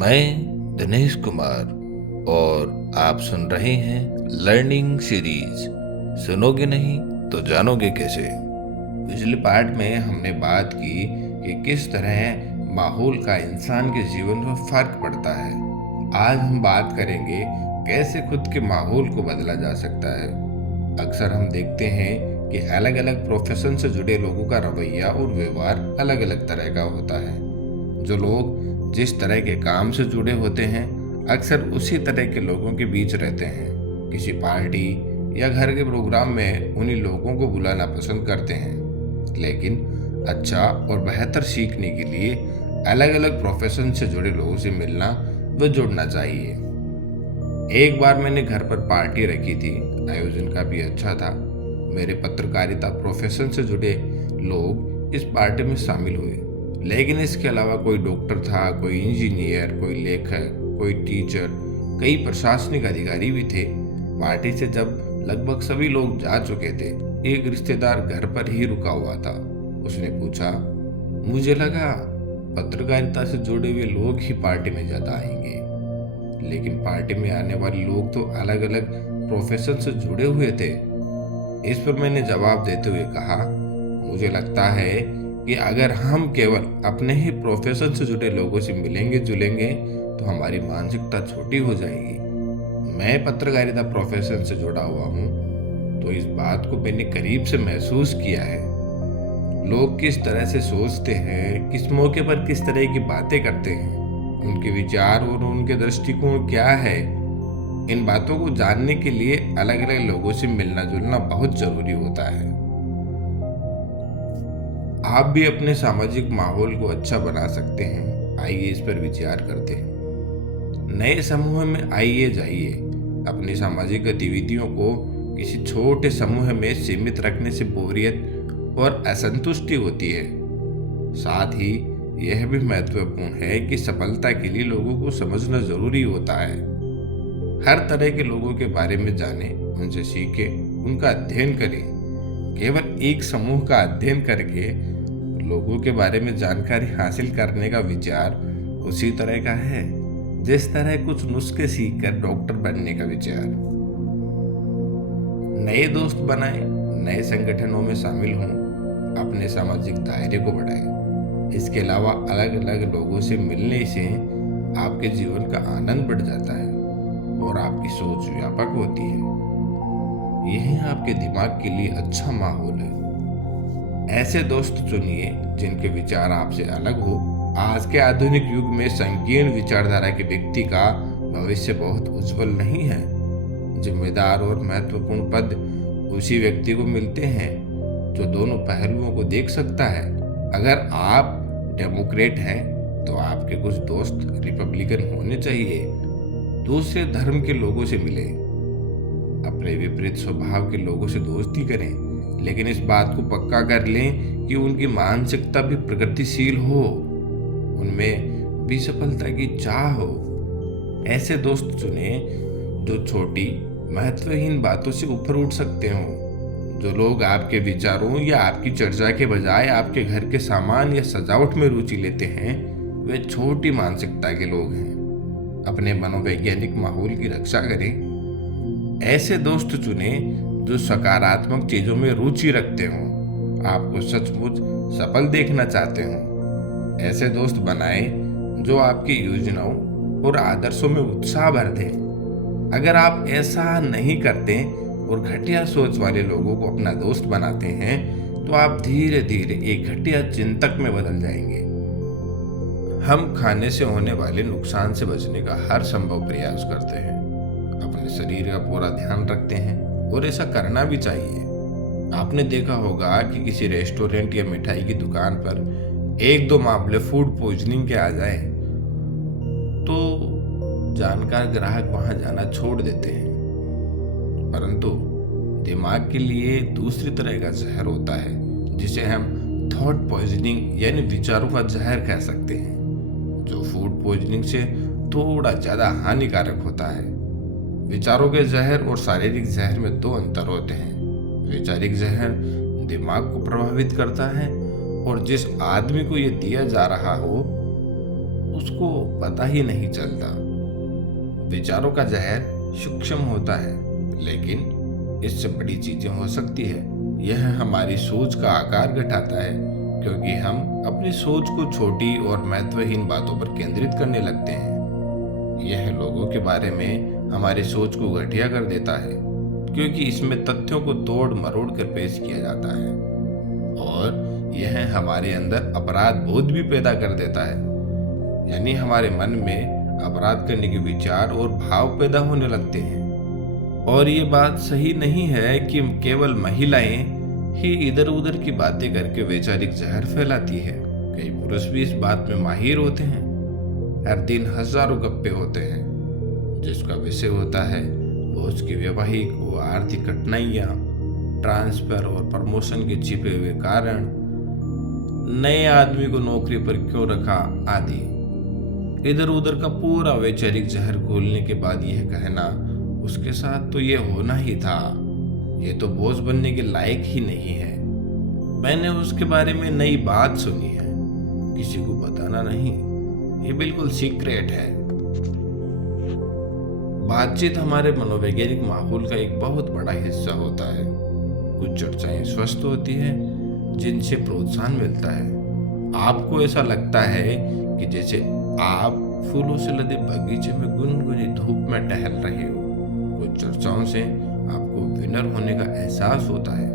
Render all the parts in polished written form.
मैं दिनेश कुमार और आप सुन रहे हैं लर्निंग सीरीज। सुनोगे नहीं तो जानोगे कैसे। पिछले पार्ट में हमने बात की कि किस तरह माहौल का इंसान के जीवन में फर्क पड़ता है। आज हम बात करेंगे कैसे खुद के माहौल को बदला जा सकता है। अक्सर हम देखते हैं कि अलग अलग प्रोफेशन से जुड़े लोगों का रवैया और व्यवहार अलग अलग तरह का होता है। जो लोग जिस तरह के काम से जुड़े होते हैं अक्सर उसी तरह के लोगों के बीच रहते हैं। किसी पार्टी या घर के प्रोग्राम में उन्हीं लोगों को बुलाना पसंद करते हैं। लेकिन अच्छा और बेहतर सीखने के लिए अलग अलग प्रोफेशन से जुड़े लोगों से मिलना व जुड़ना चाहिए। एक बार मैंने घर पर पार्टी रखी थी। आयोजन काफ़ी अच्छा था। मेरे पत्रकारिता प्रोफेशन से जुड़े लोग इस पार्टी में शामिल हुए, लेकिन इसके अलावा कोई डॉक्टर था, कोई इंजीनियर, कोई लेखक, कोई टीचर, कई प्रशासनिक अधिकारी भी थे। पार्टी से जब लगभग सभी लोग जा चुके थे, एक रिश्तेदार घर पर ही रुका हुआ था। उसने पूछा, मुझे लगा पत्रकारिता से जुड़े हुए लोग ही पार्टी में ज़्यादा आएंगे, लेकिन पार्टी में आने वाले लोग तो अलग अलग प्रोफेशन से जुड़े हुए थे। इस पर मैंने जवाब देते हुए कहा, मुझे लगता है कि अगर हम केवल अपने ही प्रोफेशन से जुड़े लोगों से मिलेंगे जुलेंगे तो हमारी मानसिकता छोटी हो जाएगी। मैं पत्रकारिता प्रोफेशन से जुड़ा हुआ हूँ, तो इस बात को मैंने करीब से महसूस किया है। लोग किस तरह से सोचते हैं, किस मौके पर किस तरह की बातें करते हैं, उनके विचार और उनके दृष्टिकोण क्या है, इन बातों को जानने के लिए अलग अलग लोगों से मिलना जुलना बहुत जरूरी होता है। आप भी अपने सामाजिक माहौल को अच्छा बना सकते हैं। आइए इस पर विचार करते हैं। नए समूह में आइए जाइए। अपनी सामाजिक गतिविधियों को किसी छोटे समूह में सीमित रखने से बोरियत और असंतुष्टि होती है। साथ ही यह भी महत्वपूर्ण है कि सफलता के लिए लोगों को समझना जरूरी होता है। हर तरह के लोगों के बारे में जानें, उनसे सीखें, उनका अध्ययन करें। केवल एक समूह का अध्ययन करके लोगों के बारे में जानकारी हासिल करने का विचार उसी तरह का है जिस तरह कुछ नुस्खे सीखकर डॉक्टर बनने का विचार। नए दोस्त बनाएं, नए संगठनों में शामिल हों, अपने सामाजिक दायरे को बढ़ाएं। इसके अलावा अलग अलग लोगों से मिलने से आपके जीवन का आनंद बढ़ जाता है और आपकी सोच व्यापक होती है। यही आपके दिमाग के लिए अच्छा माहौल है। ऐसे दोस्त चुनिए जिनके विचार आपसे अलग हो। आज के आधुनिक युग में संकीर्ण विचारधारा के व्यक्ति का भविष्य बहुत उज्जवल नहीं है। जिम्मेदार और महत्वपूर्ण पद उसी व्यक्ति को मिलते हैं जो दोनों पहलुओं को देख सकता है। अगर आप डेमोक्रेट हैं तो आपके कुछ दोस्त रिपब्लिकन होने चाहिए। दूसरे धर्म के लोगों से मिलें, अपने विपरीत स्वभाव के लोगों से दोस्ती करें, लेकिन इस बात को पक्का कर लें कि उनकी मानसिकता भी प्रगतिशील हो, उनमें भी सफलता की चाह हो। ऐसे दोस्त चुने जो छोटी महत्वहीन बातों से ऊपर उठ सकते हों। जो लोग आपके विचारों या आपकी चर्चा के बजाय आपके घर के सामान या सजावट में रुचि लेते हैं, वे छोटी मानसिकता के लोग हैं। अपने मनोवैज्ञानिक माहौल की रक्षा करें। ऐसे दोस्त चुने जो सकारात्मक चीजों में रुचि रखते हों, आपको सचमुच सफल देखना चाहते हों। ऐसे दोस्त बनाएं जो आपकी योजनाओं और आदर्शों में उत्साह भर दें। अगर आप ऐसा नहीं करते और घटिया सोच वाले लोगों को अपना दोस्त बनाते हैं तो आप धीरे धीरे एक घटिया चिंतक में बदल जाएंगे। हम खाने से होने वाले नुकसान से बचने का हर संभव प्रयास करते हैं, अपने शरीर का पूरा ध्यान रखते हैं और ऐसा करना भी चाहिए। आपने देखा होगा कि किसी रेस्टोरेंट या मिठाई की दुकान पर एक दो मामले फूड पॉइजनिंग के आ जाए तो जानकार ग्राहक वहां जाना छोड़ देते हैं। परंतु दिमाग के लिए दूसरी तरह का जहर होता है जिसे हम थॉट पॉइजनिंग यानी विचारों का जहर कह सकते हैं, जो फूड पॉइजनिंग से थोड़ा ज्यादा हानिकारक होता है। विचारों के जहर और शारीरिक जहर में दो अंतर होते हैं। वैचारिक जहर दिमाग को प्रभावित करता है और जिस आदमी को ये दिया जा रहा हो उसको पता ही नहीं चलता। विचारों का जहर सूक्ष्म होता है, लेकिन इससे बड़ी चीजें हो सकती है। यह हमारी सोच का आकार घटाता है, क्योंकि हम अपनी सोच को छोटी और महत्वहीन बातों पर केंद्रित करने लगते हैं। यह लोगों के बारे में हमारी सोच को घटिया कर देता है, क्योंकि इसमें तथ्यों को तोड़ मरोड़ कर पेश किया जाता है, और यह हमारे अंदर अपराध बोध भी पैदा कर देता है। यानी हमारे मन में अपराध करने के विचार और भाव पैदा होने लगते हैं। और ये बात सही नहीं है कि केवल महिलाएं ही इधर उधर की बातें करके वैचारिक जहर फैलाती है। कई पुरुष भी इस बात में माहिर होते हैं। हर दिन हजारों गप्पे होते हैं, जिसका विषय होता है बॉस की वैवाहिक व आर्थिक कठिनाइयां, ट्रांसफर और प्रमोशन के छिपे हुए कारण, नए आदमी को नौकरी पर क्यों रखा आदि। इधर उधर का पूरा वैचारिक जहर घोलने के बाद यह कहना, उसके साथ तो ये होना ही था, ये तो बॉस बनने के लायक ही नहीं है। मैंने उसके बारे में नई बात सुनी है, किसी को बताना नहीं, ये बिल्कुल सीक्रेट है। बातचीत हमारे मनोवैज्ञानिक माहौल का एक बहुत बड़ा हिस्सा होता है। कुछ चर्चाएं स्वस्थ होती हैं, जिनसे प्रोत्साहन मिलता है। आपको ऐसा लगता है कि जैसे आप फूलों से लदे बगीचे में गुनगुनी धूप में टहल रहे हो। कुछ चर्चाओं से आपको विनर होने का एहसास होता है,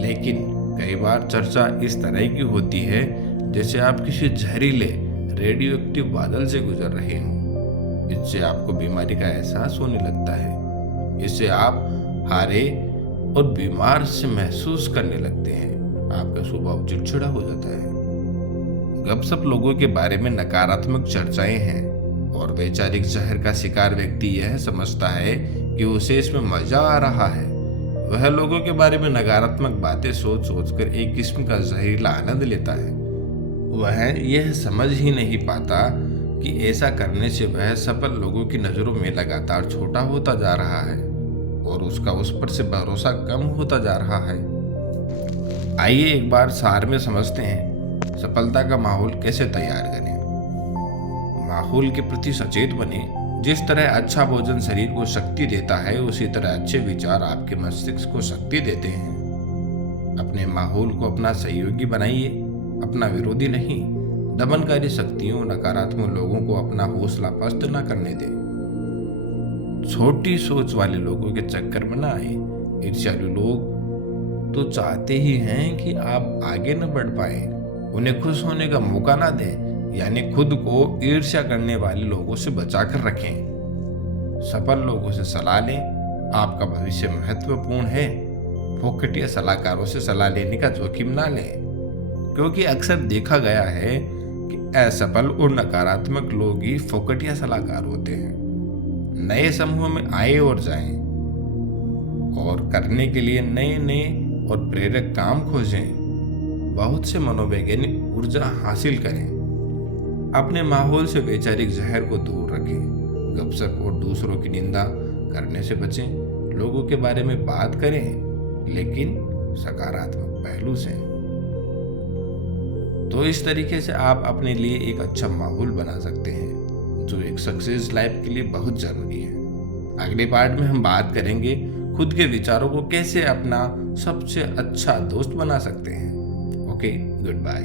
लेकिन कई बार चर्चा इस तरह की होती है जैसे आप किसी जहरीले रेडियो एक्टिव बादल से गुजर रहे हो। इससे आपको बीमारी का एहसास होने लगता है। इससे आप हारे और बीमार से महसूस करने लगते हैं। आपका स्वभाव चिड़चिड़ा हो जाता है। गपसप लोगों के बारे में नकारात्मक चर्चाएं हैं, और वैचारिक जहर का शिकार व्यक्ति यह समझता है कि उसे इसमें मजा आ रहा है। वह लोगों के बारे में नकारात्मक बातें सोच सोचकर एक किस्म का जहरीला आनंद लेता है। वह यह समझ ही नहीं पाता कि ऐसा करने से वह सफल लोगों की नजरों में लगातार छोटा होता जा रहा है, और उसका उस पर से भरोसा कम होता जा रहा है। आइए एक बार सार में समझते हैं सफलता का माहौल कैसे तैयार करें। माहौल के प्रति सचेत बने। जिस तरह अच्छा भोजन शरीर को शक्ति देता है, उसी तरह अच्छे विचार आपके मस्तिष्क को शक्ति देते हैं। अपने माहौल को अपना सहयोगी बनाइए, अपना विरोधी नहीं। दमनकारी शक्तियों, नकारात्मक लोगों को अपना हौसला पस्त न करने दें। छोटी सोच वाले लोगों के चक्कर में न आए। ईर्ष्यालु लोग तो चाहते ही हैं कि आप आगे न बढ़ पाए। उन्हें खुश होने का मौका ना दें, यानी खुद को ईर्ष्या करने वाले लोगों से बचाकर रखें। सफल लोगों से सलाह लें। आपका भविष्य महत्वपूर्ण है। फोकटिया सलाहकारों से सलाह लेने का जोखिम ना लें, क्योंकि अक्सर देखा गया है कि असफल और नकारात्मक लोग ही फोकटिया सलाहकार होते हैं। नए समूह में आए और जाएं, और करने के लिए नए नए और प्रेरक काम खोजें। बहुत से मनोवैज्ञानिक ऊर्जा हासिल करें। अपने माहौल से वैचारिक जहर को दूर रखें। गपशप और दूसरों की निंदा करने से बचें। लोगों के बारे में बात करें, लेकिन सकारात्मक पहलू से। तो इस तरीके से आप अपने लिए एक अच्छा माहौल बना सकते हैं, जो एक सक्सेस लाइफ के लिए बहुत जरूरी है। अगले पार्ट में हम बात करेंगे खुद के विचारों को कैसे अपना सबसे अच्छा दोस्त बना सकते हैं। Okay, good bye.